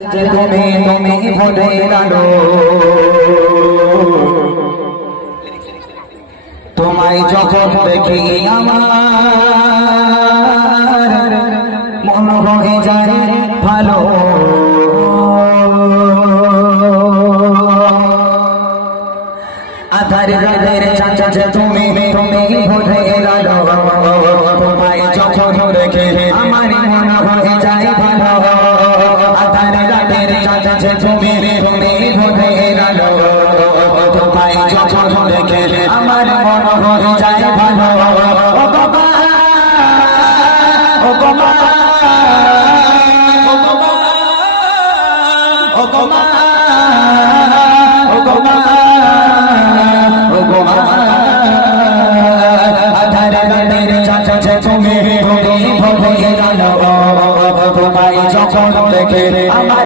যে তুমি ভোরে আলো তোমায় যখন দেখি আমার মন হয়ে যায় ভালো। আধার রাতের চাচা তুমি ভোরে আলো তোমায় যখন দেখি আমার মন হয়ে যায় ভালো। আধার রাতের চাচা তুমি ভোরে আলো তোমায় যখন দেখি আমার মন হয়ে যায় ভালো। ও বাবা ও বাবা ও বাবা ও বাবা ও বাবা ও বাবা আধার রাতের চাচা তুমি ভোরে আলো তোমায় যখন দেখি আমার